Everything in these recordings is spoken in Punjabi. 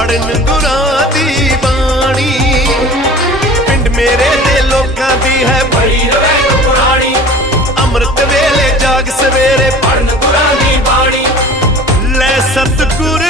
ਪੜਨ ਗੁਰਾਂ ਦੀ ਬਾਣੀ। ਪਿੰਡ ਮੇਰੇ ਦੇ ਲੋਕਾਂ ਦੀ ਹੈ ਬੜੀ ਰਵੈਤ ਪੁਰਾਣੀ ਅੰਮ੍ਰਿਤ ਵੇਲੇ ਜਾਗ ਸਵੇਰੇ। ਪੜਨ ਗੁਰਾਂ ਦੀ ਬਾਣੀ। ਲੈ ਸਤਿਗੁਰ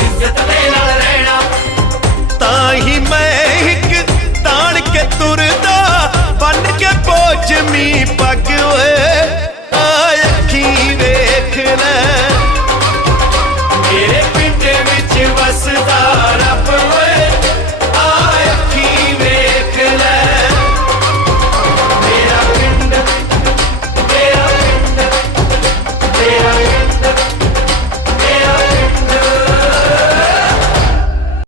ਇੱਜ਼ਤ ਦੇ ਨਾਲ ਰਹਿਣਾ